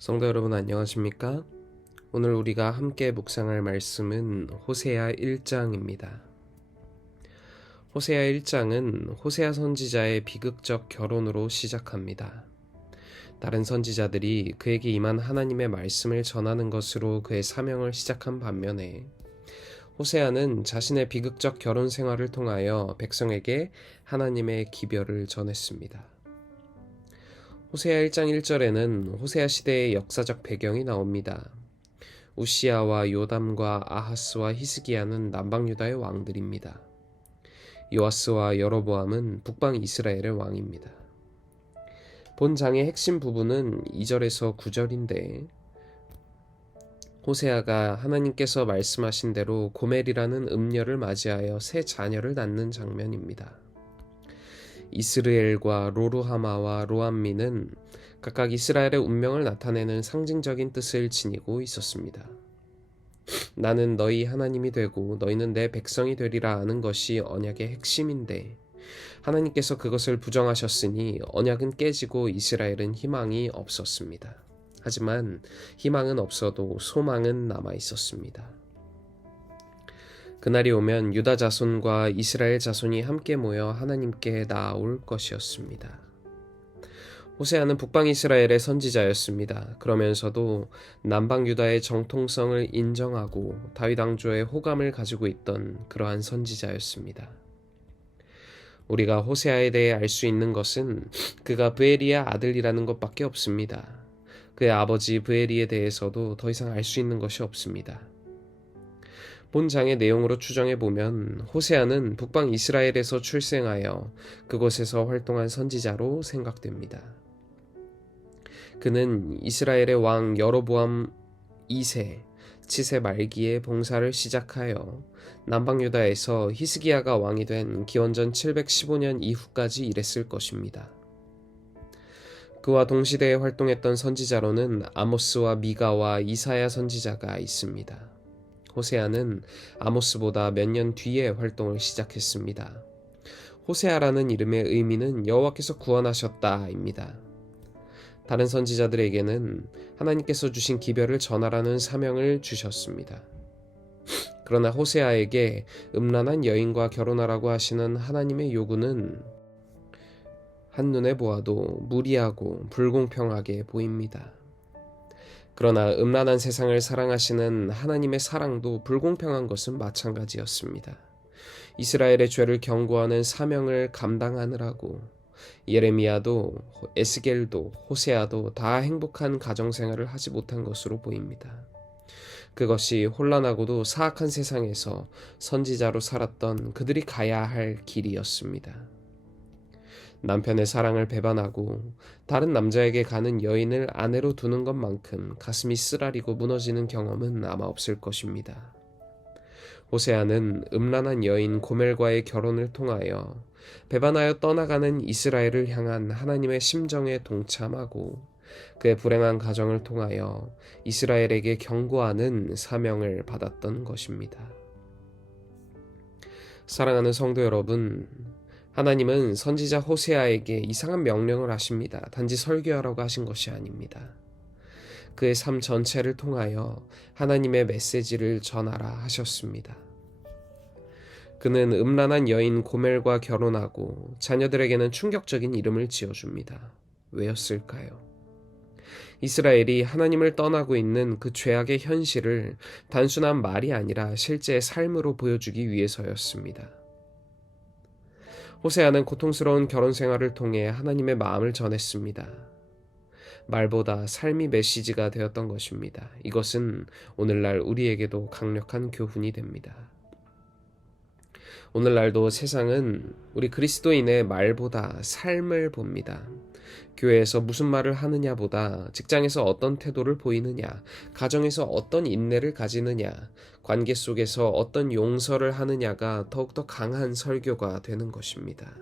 성도 여러분 안녕하십니까? 오늘 우리가 함께 묵상할 말씀은 호세아 1장입니다. 호세아 1장은 호세아 선지자의 비극적 결혼으로 시작합니다. 다른 선지자들이 그에게 임한 하나님의 말씀을 전하는 것으로 그의 사명을 시작한 반면에 호세아는 자신의 비극적 결혼 생활을 통하여 백성에게 하나님의 기별을 전했습니다. 호세아 1장 1절에는 호세아 시대의 역사적 배경이 나옵니다. 우시아와 요담과 아하스와 히스기야는 남방 유다의 왕들입니다. 요아스와 여로보암은 북방 이스라엘의 왕입니다. 본 장의 핵심 부분은 2절에서 9절인데 호세아가 하나님께서 말씀하신 대로 고멜이라는 음녀를 맞이하여 새 자녀를 낳는 장면입니다. 이스르엘과 로루하마와 로암미는 각각 이스라엘의 운명을 나타내는 상징적인 뜻을 지니고 있었습니다. 나는 너희 하나님이 되고 너희는 내 백성이 되리라 하는 것이 언약의 핵심인데 하나님께서 그것을 부정하셨으니 언약은 깨지고 이스라엘은 희망이 없었습니다. 하지만 희망은 없어도 소망은 남아 있었습니다. 그날이 오면 유다 자손과 이스라엘 자손이 함께 모여 하나님께 나아올 것이었습니다. 호세아는 북방 이스라엘의 선지자였습니다. 그러면서도 남방 유다의 정통성을 인정하고 다윗 왕조의 호감을 가지고 있던 그러한 선지자였습니다. 우리가 호세아에 대해 알 수 있는 것은 그가 브에리의 아들이라는 것밖에 없습니다. 그의 아버지 브에리에 대해서도 더 이상 알 수 있는 것이 없습니다. 본 장의 내용으로 추정해보면 호세아는 북방 이스라엘에서 출생하여 그곳에서 활동한 선지자로 생각됩니다. 그는 이스라엘의 왕 여로보암 2세, 7세 말기에 봉사를 시작하여 남방 유다에서 히스기야가 왕이 된 기원전 715년 이후까지 일했을 것입니다. 그와 동시대에 활동했던 선지자로는 아모스와 미가와 이사야 선지자가 있습니다. 호세아는 아모스보다 몇 년 뒤에 활동을 시작했습니다. 호세아라는 이름의 의미는 여호와께서 구원하셨다입니다. 다른 선지자들에게는 하나님께서 주신 기별을 전하라는 사명을 주셨습니다. 그러나 호세아에게 음란한 여인과 결혼하라고 하시는 하나님의 요구는 한눈에 보아도 무리하고 불공평하게 보입니다. 그러나 음란한 세상을 사랑하시는 하나님의 사랑도 불공평한 것은 마찬가지였습니다. 이스라엘의 죄를 경고하는 사명을 감당하느라고 예레미야도 에스겔도 호세아도 다 행복한 가정생활을 하지 못한 것으로 보입니다. 그것이 혼란하고도 사악한 세상에서 선지자로 살았던 그들이 가야 할 길이었습니다. 남편의 사랑을 배반하고 다른 남자에게 가는 여인을 아내로 두는 것만큼 가슴이 쓰라리고 무너지는 경험은 아마 없을 것입니다. 호세아는 음란한 여인 고멜과의 결혼을 통하여 배반하여 떠나가는 이스라엘을 향한 하나님의 심정에 동참하고 그의 불행한 가정을 통하여 이스라엘에게 경고하는 사명을 받았던 것입니다. 사랑하는 성도 여러분, 하나님은 선지자 호세아에게 이상한 명령을 하십니다. 단지 설교하라고 하신 것이 아닙니다. 그의 삶 전체를 통하여 하나님의 메시지를 전하라 하셨습니다. 그는 음란한 여인 고멜과 결혼하고 자녀들에게는 충격적인 이름을 지어줍니다. 왜였을까요? 이스라엘이 하나님을 떠나고 있는 그 죄악의 현실을 단순한 말이 아니라 실제 삶으로 보여주기 위해서였습니다. 호세아는 고통스러운 결혼 생활을 통해 하나님의 마음을 전했습니다. 말보다 삶이 메시지가 되었던 것입니다. 이것은 오늘날 우리에게도 강력한 교훈이 됩니다. 오늘날도 세상은 우리 그리스도인의 말보다 삶을 봅니다. 교회에서 무슨 말을 하느냐보다 직장에서 어떤 태도를 보이느냐, 가정에서 어떤 인내를 가지느냐, 관계 속에서 어떤 용서를 하느냐가 더욱더 강한 설교가 되는 것입니다.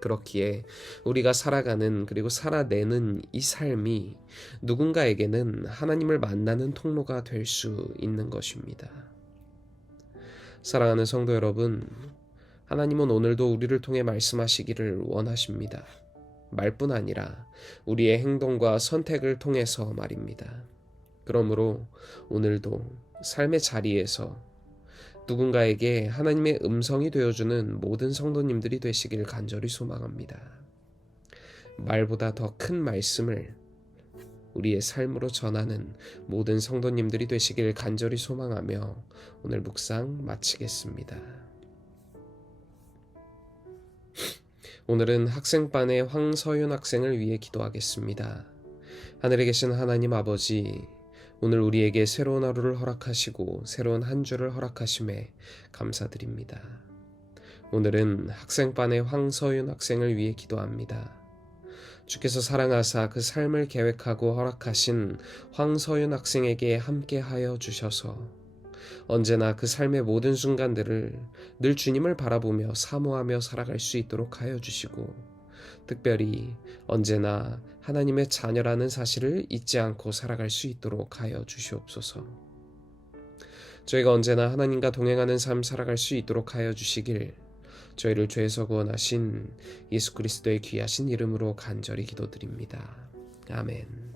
그렇기에 우리가 살아가는 그리고 살아내는 이 삶이 누군가에게는 하나님을 만나는 통로가 될 수 있는 것입니다. 사랑하는 성도 여러분, 하나님은 오늘도 우리를 통해 말씀하시기를 원하십니다. 말뿐 아니라 우리의 행동과 선택을 통해서 말입니다. 그러므로 오늘도 삶의 자리에서 누군가에게 하나님의 음성이 되어주는 모든 성도님들이 되시길 간절히 소망합니다. 말보다 더 큰 말씀을 우리의 삶으로 전하는 모든 성도님들이 되시길 간절히 소망하며 오늘 묵상 마치겠습니다. 오늘은 학생반의 황서윤 학생을 위해 기도하겠습니다. 하늘에 계신 하나님 아버지, 오늘 우리에게 새로운 하루를 허락하시고 새로운 한 주를 허락하심에 감사드립니다. 오늘은 학생반의 황서윤 학생을 위해 기도합니다. 주께서 사랑하사 그 삶을 계획하고 허락하신 황서윤 학생에게 함께하여 주셔서 언제나 그 삶의 모든 순간들을 늘 주님을 바라보며 사모하며 살아갈 수 있도록 하여 주시고, 특별히 언제나 하나님의 자녀라는 사실을 잊지 않고 살아갈 수 있도록 하여 주시옵소서. 저희가 언제나 하나님과 동행하는 삶 살아갈 수 있도록 하여 주시길 저희를 죄에서 구원하신 예수 그리스도의 귀하신 이름으로 간절히 기도드립니다. 아멘.